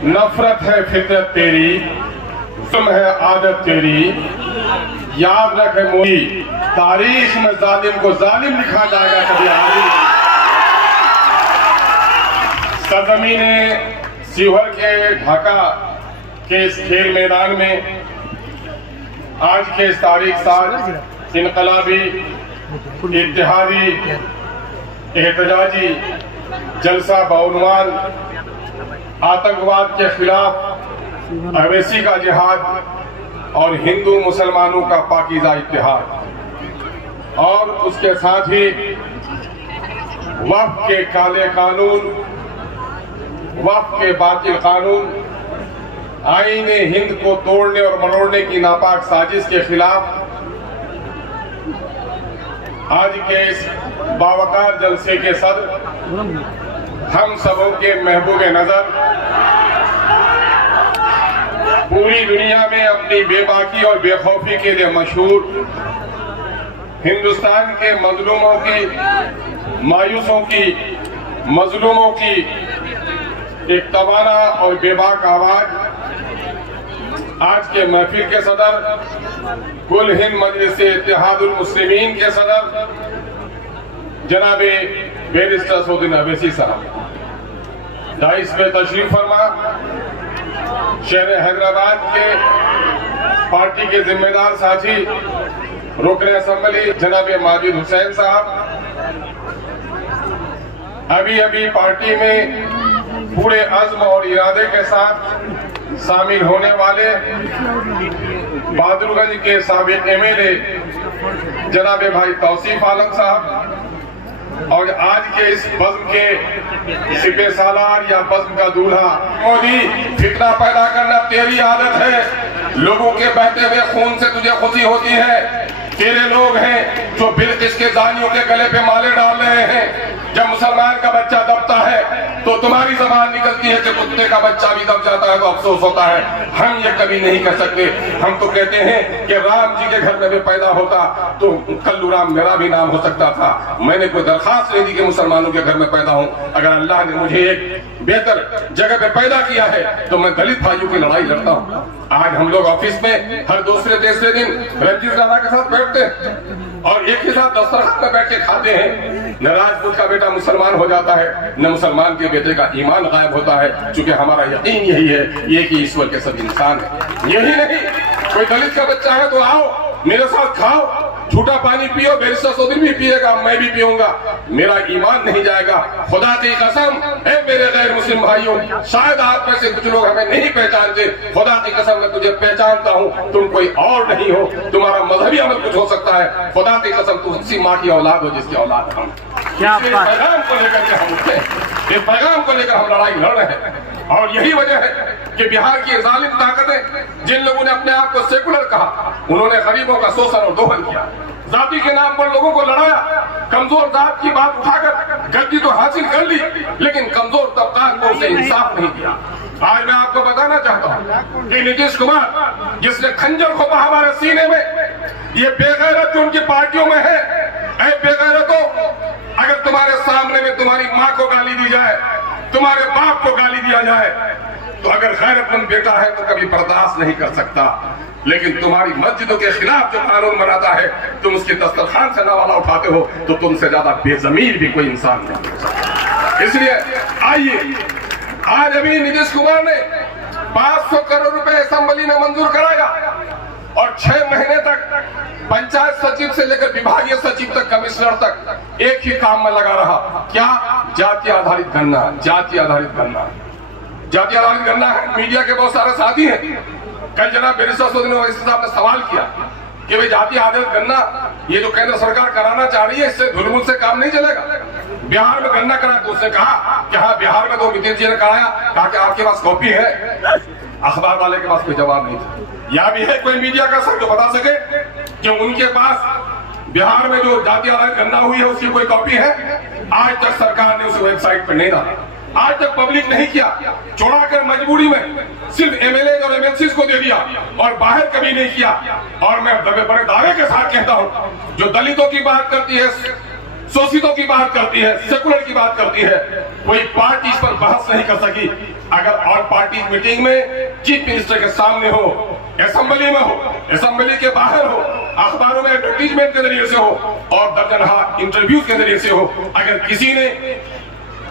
नफरत है फितरत तेरी, जुल्म है आदत तेरी। याद रखे मोदी, तारीख में जालिम को जालिम लिखा जाएगा, कभी आलिम। सरजमीने शिवहर के ढाका के इस खेल मैदान में आज के इस तारीख साथ इनकलाबी, इत्तेहादी, एहतजाजी जलसा बउनवान आतंकवाद के खिलाफ अवैसी का जिहाद और हिंदू मुसलमानों का पाकीज़ा इत्तेहाद, और उसके साथ ही वक्फ के काले कानून, वक्फ के बातिल कानून, आईने हिंद को तोड़ने और मरोड़ने की नापाक साजिश के खिलाफ आज के इस बावकार जलसे के सदर हम सबों के महबूब नजर, पूरी दुनिया में अपनी बेबाकी और बेखौफी के लिए मशहूर हिंदुस्तान के मजलूमों की, मायूसों की, मजलूमों की एक तवाना और बेबाक आवाज आज के महफिल के सदर, कुल हिंद मजलिस इत्तेहादुल मुस्लिमीन के सदर जनाबे बैरिस्टर सऊदीन अवैसी साहब दाइस में तशरीफ फरमा, शहर हैदराबाद के पार्टी के जिम्मेदार साथी रुकन असम्बली जनाबे माजिद हुसैन साहब, अभी अभी पार्टी में पूरे अज़्म और इरादे के साथ शामिल होने वाले बहादुरगंज के साबिक एमएलए जनाबे भाई तौसीफ आलम साहब, और आज के इस बज़्म के सिपे सालार या बज़्म का दूल्हा। मोदी, फितना पैदा करना तेरी आदत है, लोगों के बहते हुए खून से तुझे खुशी होती है। तेरे लोग हैं जो बिल्किस के जानियों के गले पे माले डाल रहे हैं। जब मुसलमान का बच्चा दबता है तो तुम्हारी जबान निकलती है कि कुत्ते का बच्चा भी दब जाता है तो अफसोस होता है। हम ये कभी नहीं कर सकते। हम तो कहते हैं कि राम जी के घर में भी पैदा होता तो कल्लू राम मेरा भी नाम हो सकता था। मैंने कोई दरखास्त नहीं दी कि मुसलमानों के घर में पैदा हूं। अगर अल्लाह ने मुझे एक बेहतर जगह पे पैदा किया है तो मैं दलित भाइयों की लड़ाई लड़ता हूं। आज हम लोग ऑफिस में हर दूसरे तीसरे दिन रंजीत राणा के साथ बैठते हैं और एक ही साथ दस्तरखान में बैठ के खाते हैं। न राजपूत का बेटा मुसलमान हो जाता है, न मुसलमान के बेटे का ईमान गायब होता है। चूंकि हमारा यकीन यही है ये कि ईश्वर के सब इंसान है। यही नहीं, कोई दलित का बच्चा है तो आओ मेरे साथ खाओ, झूठा पानी पियो, बैरिस्टर सऊदी भी पिएगा, मैं भी पीऊंगा, मेरा ईमान नहीं जाएगा। खुदा की कसम है मेरे गैर मुस्लिम भाइयों, शायद आप में से कुछ लोग हमें नहीं पहचानते, खुदा की कसम मैं तुझे पहचानता हूँ। तुम कोई और नहीं हो, तुम्हारा मजहबी अमल कुछ हो सकता है, खुदा की कसम तुम उसी माँ की औलाद हो जिसकी औलाद हम। पैगाम को लेकर के हम उठे, इस पैगाम को लेकर हम लड़ाई लड़ रहे हैं। और यही वजह है कि बिहार की जालिम ताकतें, जिन लोगों ने अपने आप को सेकुलर कहा, उन्होंने गरीबों का शोषण और दोहन किया, जाति के नाम पर लोगों को लड़ाया, कमजोर जात की बात उठाकर गद्दी तो हासिल कर ली, लेकिन कमजोर तबकात को उसे इंसाफ नहीं दिया। आज मैं आपको बताना चाहता हूँ कि नीतीश कुमार जिसने खंजर खोपा हमारे सीने में, ये बेगैरत जो उनकी पार्टियों में है, ऐ बेगैरतों, अगर तुम्हारे सामने में तुम्हारी माँ को गाली दी जाए, तुम्हारे बाप को गाली दिया जाए, तो अगर गैरतमंद बेटा है तो कभी बर्दाश्त नहीं कर सकता। लेकिन तुम्हारी मस्जिदों के खिलाफ जो कानून बनाता है, तुम उसकी दस्तरखान से नवाला उठाते हो, तो तुमसे ज्यादा बेजमीर भी कोई इंसान नहीं। इसलिए आइए, आज अभी नीतीश कुमार ने 500 करोड़ रुपए असेंबली में मंजूर कराया और 6 महीने तक पंचायत सचिव से लेकर विभागीय सचिव तक, कमिश्नर तक एक ही काम में लगा रहा। क्या? जाति आधारित गणना, जाति आधारित गणना, जाति आधारित गणना है। मीडिया के बहुत सारे साथी हैं। कल जनाब बैरिस्टर सऊदी ओवैसी साहब ने सवाल किया कि भाई जाति आधारित गणना ये जो केंद्र सरकार कराना चाह रही है, इससे धुलमुल से काम नहीं चलेगा। बिहार में गणना करा तो उसने कहा कि हाँ बिहार में तो नीतीश जी ने कराया। कहा कि आपके पास कॉपी है? अखबार वाले के पास कोई जवाब नहीं था। या भी है कोई मीडिया का सर जो बता सके कि उनके पास बिहार में जो जाति आधारित गणना हुई है उसकी कोई कॉपी है? आज तक सरकार ने उस वेबसाइट पर नहीं डाला, आज तक पब्लिक नहीं किया, छोड़ाकर मजबूरी में सिर्फ एमएलए और एमएलसी को दे दिया और बाहर कभी नहीं किया। और मैं बड़े दावे के साथ कहता हूं, जो दलितों की बात करती है शोषितों की बात करती है, सेकुलर की बात करती है। कोई पार्टी इस पर बहस नहीं कर सकी। अगर ऑल पार्टी मीटिंग में चीफ मिनिस्टर के सामने हो, असेंबली में हो, असेंबली के बाहर हो, अखबारों में एडवर्टीजमेंट के जरिए से हो और दर्जनहा इंटरव्यू के जरिए से हो, अगर किसी ने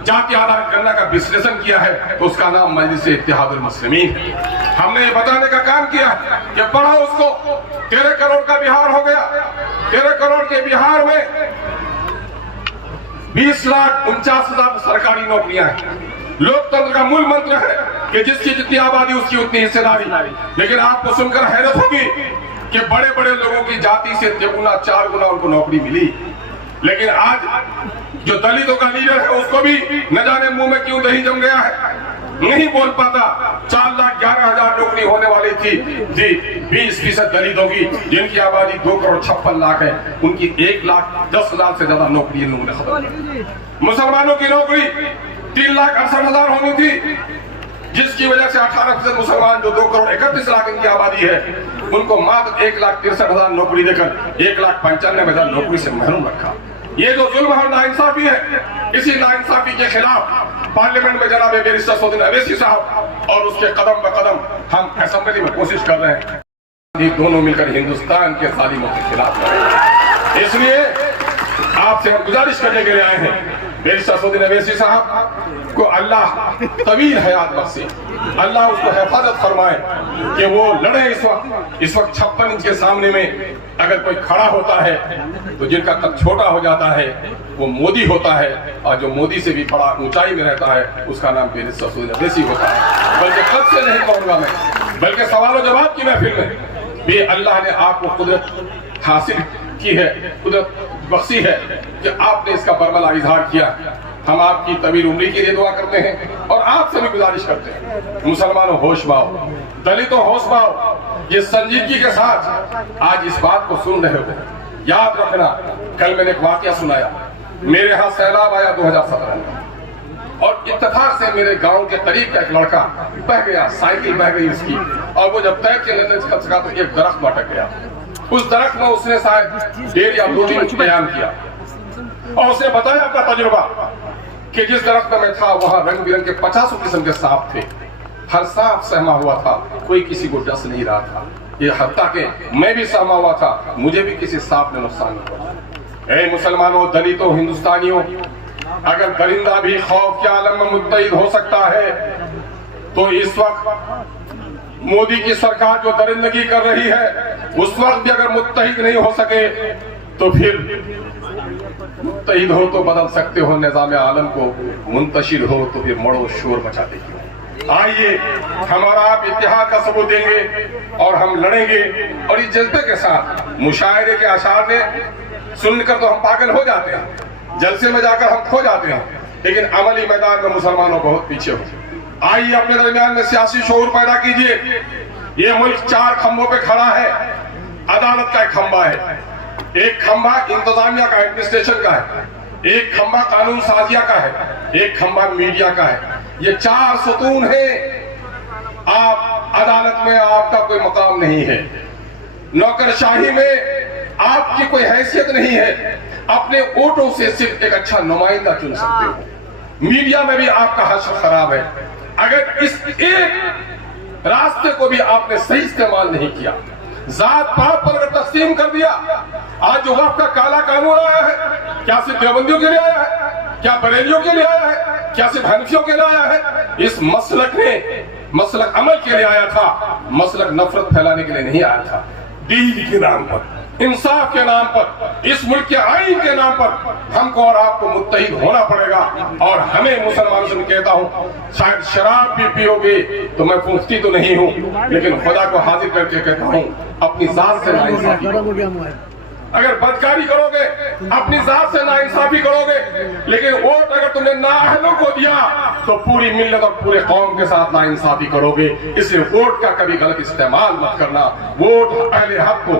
जाति आधारित गणना का विश्लेषण किया है तो उसका नाम मजलिस इत्तेहादुल मुस्लिमीन है। हमने ये बताने का काम किया कि पढ़ा उसको 13 करोड़ का बिहार हो गया। 13 करोड़ के बिहार में 20,49,000 सरकारी नौकरियां हैं। लोकतंत्र का मूल मंत्र है कि जिसकी जितनी आबादी उसकी उतनी हिस्सेदारी। लेकिन आपको सुनकर हैरत होगी कि बड़े बड़े लोगों की जाति से 3 गुना उनको नौकरी मिली। लेकिन आज जो दलितों का लीडर है उसको भी न जाने मुंह में क्यों दही जम गया है, नहीं बोल पाता। 4,11,000 नौकरी होने वाली थी जी 20% दलितों की, जिनकी आबादी 2,56,00,000 है, उनकी 1,10,00,000 से ज्यादा नौकरी इन लोगों ने खत्म की। मुसलमानों की नौकरी 3,68,000 होनी थी, जिसकी वजह से 18% मुसलमान जो 2,31,00,000 इनकी आबादी है, उनको मात्र 1,63,000 नौकरी देकर 1,95,000 नौकरी से महरूम रखा। ये जो जुल्म और नाइंसाफी है, इसी नाइंसाफी के खिलाफ पार्लियामेंट में जनाब बैरिस्टर सऊदी अवैसी साहब और उसके कदम ब कदम हम असेंबली में कोशिश कर रहे हैं। ये दोनों मिलकर हिंदुस्तान के जालिमों के खिलाफ लड़ें। इसलिए आपसे हम गुजारिश करने के लिए आए हैं, बैरिस्टर सऊदी अवैसी साहब को अल्लाह तवील हयात बख्शे, अल्लाह उसको हिफाजत फरमाए कि वो लड़े। इस वक्त 56 इंच के सामने में अगर कोई खड़ा होता है तो जिनका कद छोटा हो जाता है वो मोदी होता है, और जो मोदी से भी बड़ा ऊंचाई में रहता है उसका नाम बैरिस्टर सऊदी अवैसी होता है। बल्कि कद से नहीं कहूंगा मैं, बल्कि सवाल जवाब की महफिल में भी अल्लाह ने आपको कुदरत हासिल की है, कुदरत बख्शी है कि आपने इसका बरमला इजहार किया। हम आपकी तवील उम्री के लिए दुआ करते हैं और आपसे भी गुजारिश करते हैं, मुसलमानों होश पाओ, दलितों होश पाओ। ये संजीदगी के साथ आज इस बात को सुन रहे हो। याद रखना, कल मैंने एक वाकया सुनाया। मेरे यहाँ सैलाब आया 2017 में और इत्तेफाक से मेरे गांव के करीब का एक लड़का बह गया, साइकिल बह गई उसकी, और वो जब तय के सका तो एक दरख्त अटक गया। उस दरख्त में उसने शायद 1.5 या 2 दिन बयान किया और उसने बताया अपना तजुर्बा कि जिस दरख्त में मैं था वहां रंग बिरंग के 50 किस्म के सांप थे। हर सांप सहमा हुआ था, कोई किसी को डस नहीं रहा था। ये हत्ता के मैं भी सहमा हुआ था, मुझे भी किसी सांप ने नुकसान नहीं पहुंचा। ऐ मुसलमानों, दलितों, हिंदुस्तानियों, अगर दरिंदा भी खौफ के आलम में मुत्तहिद हो सकता है तो इस वक्त मोदी की सरकार जो दरिंदगी कर रही है उस वक्त भी अगर मुत्तहिद नहीं हो सके तो फिर मुत्तहिद हो तो बदल सकते हो निज़ाम आलम को, मुंतशिर हो तो फिर मड़ो शोर मचा देगी। आइए हमारा आप इत्तेहाद का सबूत देंगे और हम लड़ेंगे। और इस जज्बे के साथ मुशायरे के अशार ने सुनकर तो हम पागल हो जाते हैं, जलसे में जाकर हम खो जाते हैं, लेकिन अमली मैदान में मुसलमानों बहुत पीछे हो। आइए अपने दरमियान में सियासी शऊर पैदा कीजिए। ये मुल्क 4 खंभों पे खड़ा है। अदालत का एक खंभा है, एक खंभा इंतजामिया का, एडमिनिस्ट्रेशन का है, एक खंभा कानून साजिया का है, एक खंभा मीडिया का है। ये 4 सतून है। आप अदालत में आपका कोई मकाम नहीं है, नौकरशाही में आपकी कोई हैसियत नहीं है, अपने वोटों से सिर्फ एक अच्छा नुमाइंदा चुन सकते हो। मीडिया में भी आपका हश्र खराब है। अगर इस एक रास्ते को भी आपने सही इस्तेमाल नहीं किया, जात पात पर अगर तस्लीम कर दिया, आज जो आपका काला कानून आया है, क्या सिर्फ देवबंदियों के लिए आया है, क्या बरेलियों के लिए आया है, क्या सिर्फ हनफियों के लिए आया है? इस मसलक ने मसलक अमल के लिए आया था, मसलक नफरत फैलाने के लिए नहीं आया था। दीन के नाम पर, इंसाफ के नाम पर, इस मुल्क के आईन के नाम पर हमको और आपको मुत्तहिद होना पड़ेगा। और हमें मुसलमानों से मैं कहता हूँ, शायद शराब भी पियोगे तो मैं मुफ्ती तो नहीं हूँ, लेकिन खुदा को हाजिर करके कहता हूँ, अपनी जात से नाइंसाफी करोगे। अगर बदकारी करोगे, अपनी जात से नाइंसाफी करोगे, लेकिन वोट अगर तुमने नाअहलों को दिया तो पूरी मिल्लत और पूरे कौम के साथ नाइंसाफी करोगे। इसलिए वोट का कभी गलत इस्तेमाल मत करना। वोट अहले हक को,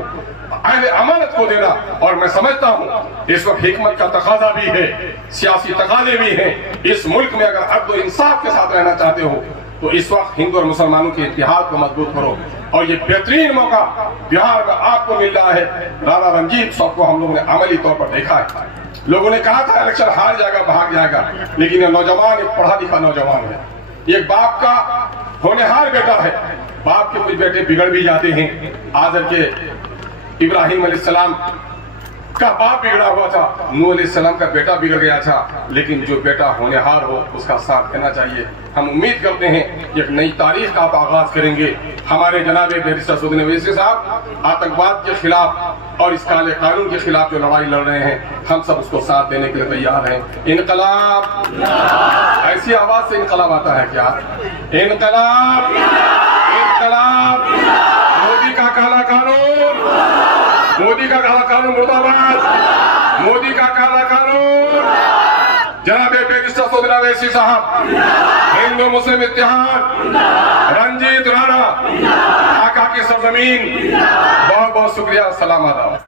अहले अमानत को देना। और मैं समझता हूँ इस वक्त हिकमत का तकाजा भी है, सियासी तकाजे भी हैं। इस मुल्क में अगर अदल इंसाफ के साथ रहना चाहते हो तो इस वक्त हिंदू और मुसलमानों के इतिहाद को मजबूत करो। और ये बेहतरीन मौका बिहार में आपको मिल रहा है। राणा रणजीत साहब को हम लोगों ने अमली तौर पर देखा है। लोगों ने कहा था इलेक्शन हार जाएगा, भाग जाएगा, लेकिन ये नौजवान एक पढ़ा लिखा नौजवान है। एक बाप का होनहार बेटा है। बाप के कुछ बेटे बिगड़ भी जाते हैं। आजर के इब्राहिम अलैहिस्सलाम का बाप बिगड़ा हुआ था, नूह अलैहिस्सलाम का बेटा बिगड़ गया था, लेकिन जो बेटा होनहार हो उसका साथ देना चाहिए। हम उम्मीद करते हैं एक नई तारीख का आप आगाज करेंगे। हमारे जनाब बैरिस्टर सऊदी ओवैसी साहब आतंकवाद के खिलाफ और इस काले कानून के खिलाफ जो लड़ाई लड़ रहे हैं, हम सब उसको साथ देने के लिए तैयार हैं। इनकलाब, ऐसी आवाज से इनकलाब आता है क्या? इनकलाब, इनकलाब, मोदी का काला कानून, मोदी का काला कानून मुर्दाबाद, मोदी का काला कानून। जनाब बैरिस्टर सऊदी ओवैसी साहब, हिंदू मुस्लिम इत्तेहाद, रंजीत राणा, ढाका की सरजमीन, बहुत बहुत शुक्रिया। सलाम आदाब।